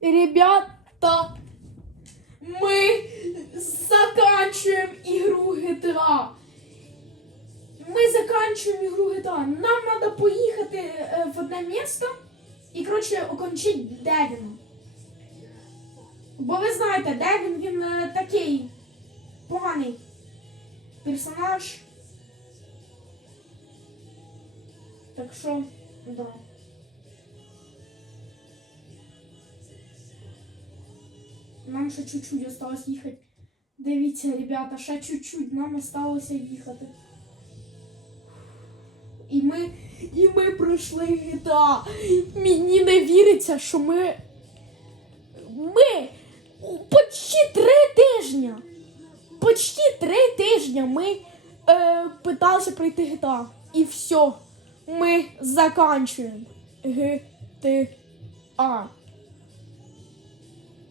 Ребята, мы заканчиваем игру GTA. Ми заканчуємо ігру GTA. Нам треба поїхати е, в одне місто і, коротше, окончити Девіна. Бо ви знаєте, Девін він е, такий поганий персонаж. Так що, да. Ще чуть-чуть осталось їхати. Дивіться, ребята, ще чуть-чуть нам осталося їхати. І ми, і ми пройшли GTA. Мені не віриться, що ми. Ми почти три тижня. Почти три тижня ми е, питалися пройти GTA. І все. Ми заканчуємо GTA.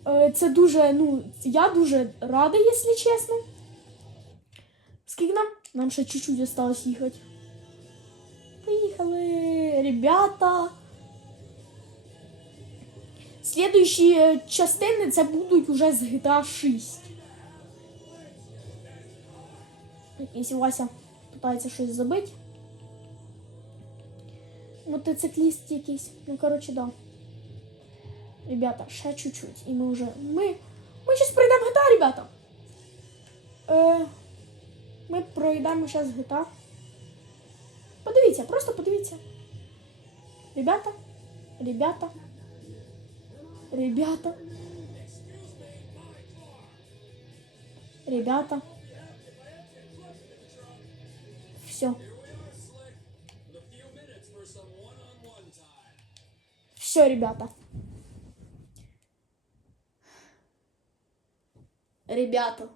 Е, Це дуже, ну, я дуже рада, якщо чесно. Скільки нам? Нам ще чуть-чуть осталось їхати. Поїхали, ребята. Слідуючі е, частини це будуть уже з GTA 6. Якщо Вася питається щось забити. Мотоцикліст якийсь. Ну, коротше, да. Ребята, ще чуть-чуть. І ми вже. Ми. Ми зараз пройдемо GTA, ребята. Е, ми пройдемо зараз GTA. Подивіться, просто подивіться. Ребята. Ребята. Ребята. Ребята. Все. Все, ребята. Ребята.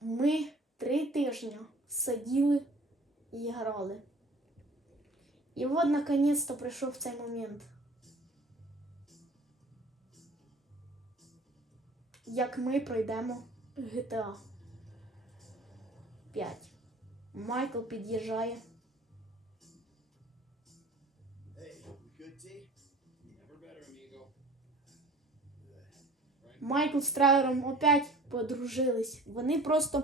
Ми три тижні сиділи і грали. І от наконец-то прийшов цей момент. Як ми пройдемо GTA 5. Майкл під'їжджає. Майкл з Трайером опять подружились. Вони просто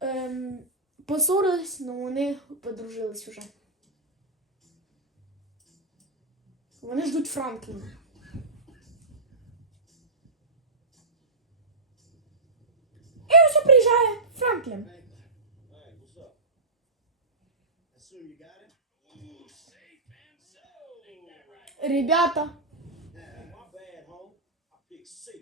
ем, поссорились, але вони подружились уже. Вони ждуть Франкліна. І вже приїжджає Франклін. Hey,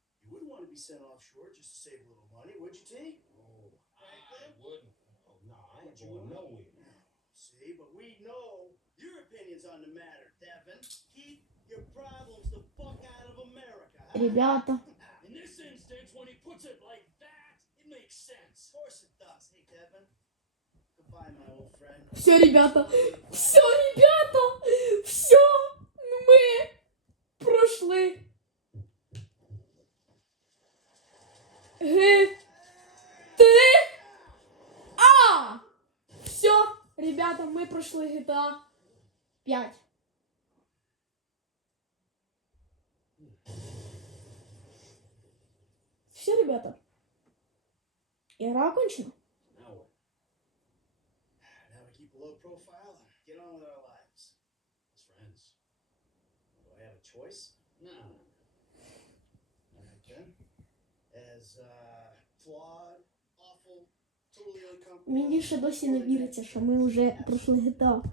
You wouldn't want to be sent offshore just to save a little money, would you, T? Oh, I wouldn't. Oh, no, I ain't But you going would know. nowhere. See, but we know your opinions on the matter, Devin. Keep your problems the fuck out of America. huh? Ребята. In this instance, when he puts it like that, it makes sense. Of course it does. Hey, Devin. Goodbye, my old friend. Все, ребята, все, ребята, ми пройшли GTA 5. Все, ребята. Игра окончена. No. All. As, uh, flawed. Мені ще досі не віриться, що ми вже пройшли GTA.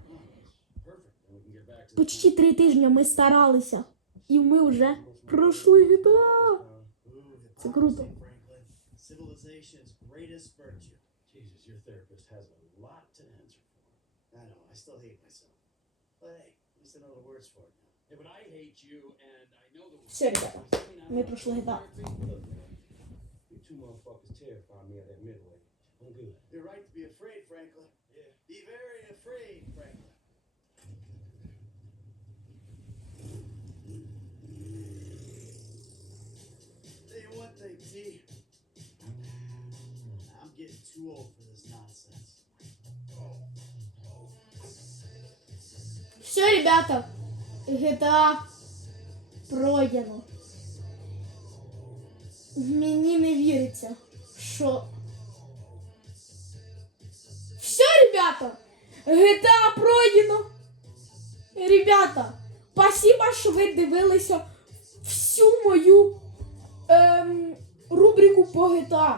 Почти три тижні ми старалися. І ми вже пройшли GTA. Це круто. Все, ребята, ми пройшли етап. I'm good. You're right to be afraid, Franklin. Yeah. Be very afraid, Franklin. Tell you one thing, T. I'm getting too old for this nonsense. Все, ребята, GTA пройдено. Мені не віриться, що. GTA пройдено. Ребята, спасибо, що ви дивилися всю мою ем, рубрику по GTA.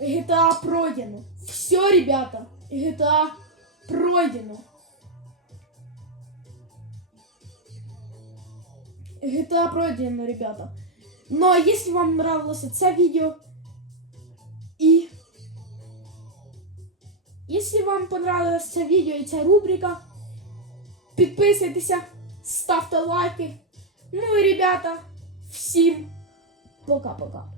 GTA пройдено. Все, ребята, GTA пройдено. GTA пройдено, ребята. Но если вам нравилось это видео если вам понравилось це відео і ця рубрика, підписуйтеся, ставте лайки. Ну і ребята, всім пока-пока.